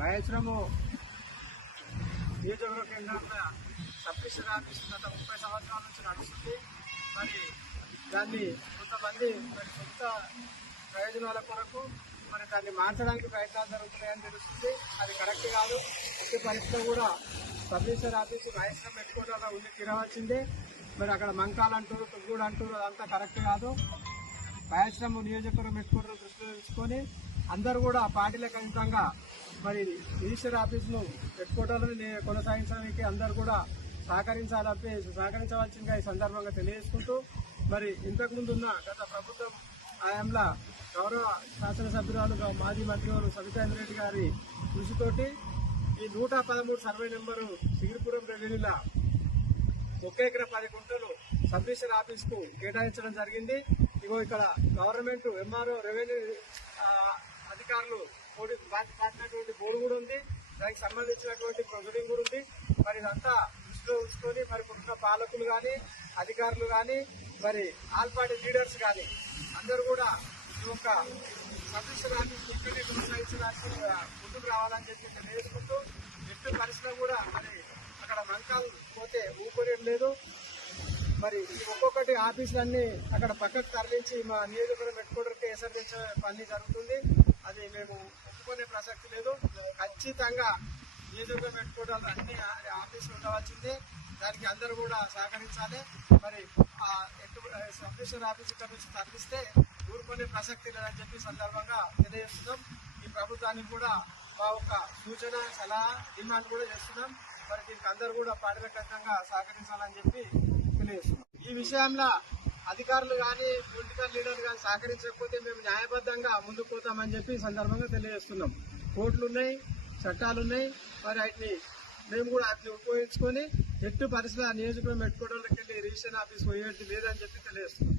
మహేశ్వరము నియోజకవర్గ కేంద్రంలో submission office గత 30 సంవత్సరాల నుంచి నడుస్తుంది. మరి దాన్ని కొంతమంది సొంత ప్రయోజనాల కొరకు దాన్ని మార్చడానికి ప్రయత్నాలు జరుగుతున్నాయని తెలుస్తుంది. అది కరెక్ట్ కాదు. ఎట్టి పరిస్థితిలో కూడా సబ్మిషన్ ఆఫీసు మహేశ్వరం పెట్టుకోవడంలో ఉండి తీరవచ్చిందే. మరి అక్కడ మంకాలంటారు, తుగ్గూడు అంటారు, అదంతా కరెక్ట్ కాదు. మహేశ్వరం నియోజకవర్గం పెట్టుకోవడం దృష్టిలో ఉంచుకొని అందరూ కూడా పార్టీలకు విధంగా మరి రిజిస్టర్ ఆఫీసును పెట్టుకోవడాలను కొనసాగించడానికి అందరూ కూడా సహకరించవలసిందిగా ఈ సందర్భంగా తెలియజేసుకుంటూ, మరి ఇంతకుముందు ఉన్న గత ప్రభుత్వం హయాంలో గౌరవ శాసనసభ్యురాలుగా మాజీ మంత్రివారు సబితా ఇంద్రారెడ్డి గారి కృషితోటి ఈ 113 సర్వే నెంబరు సిగిరిపురం రెవెన్యూల 1 ఎకరా 10 గుంటలు సబ్మిషన్ ఆఫీస్కు కేటాయించడం జరిగింది. ఇగో ఇక్కడ గవర్నమెంట్ ఎంఆర్ఓ రెవెన్యూ అధికారులు పాటినటువంటి బోర్డు కూడా ఉంది. దానికి సంబంధించినటువంటి ప్రొసీడింగ్ కూడా ఉంది. మరి ఇదంతా దృష్టిలో ఉంచుకొని మరి ఇప్పుడున్న పాలకులు కానీ అధికారులు కానీ మరి ఆల్ పార్టీ లీడర్స్ కానీ అందరూ కూడా ఈ యొక్క సబ్మిషన్ ఆఫీస్ ఇక్కడే కొనసాగించడానికి ముందుకు రావాలని చెప్పి తెలియజేసుకుంటూ, ఎట్టి పరిస్థితిలో కూడా మరి అక్కడ మంకాలు పోతే ఊరుకోలేం లేదు. మరి ఒక్కొక్కటి ఆఫీసులన్నీ అక్కడ పక్కకు తరలించి మా నియోజకవర్గం పెట్టుకోవడానికి ఎసరించే పని జరుగుతుంది. అది మేము ఒప్పుకునే ప్రసక్తి లేదు. ఖచ్చితంగా నియోజకవర్గం పెట్టుకోవడానికి అన్ని ఆఫీసులు ఉండవలసిందే. దానికి అందరూ కూడా సహకరించాలి. మరి సబ్మిషన్ ఆఫీస్ ఇక్కడ నుంచి తరలిస్తే ఊరుకునే ప్రసక్తి లేదని చెప్పి సందర్భంగా తెలియజేస్తున్నాం. ఈ ప్రభుత్వానికి కూడా మా ఒక సూచన, సలహా, డిమాండ్ కూడా చేస్తున్నాం. మరి దీనికి అందరూ కూడా పారదర్శకంగా సహకరించాలని చెప్పి తెలియజేస్తున్నాం. ఈ విషయంలో అధికారులు కానీ పొలిటికల్ లీడర్లు కానీ సహకరించకపోతే మేము న్యాయబద్ధంగా ముందుకు పోతామని చెప్పి ఈ సందర్భంగా తెలియజేస్తున్నాం. కోర్టులు ఉన్నాయి, చట్టాలు ఉన్నాయి. మరి వాటిని మేము కూడా వాటిని ఉపయోగించుకొని ఎట్టు పరిస్థితుల నియోజకవర్గం పెట్టుకోవడానికి వెళ్ళి రిజిస్ట్రేషన్ ఆఫీస్ పోయేది లేదని చెప్పి తెలియజేస్తున్నాం.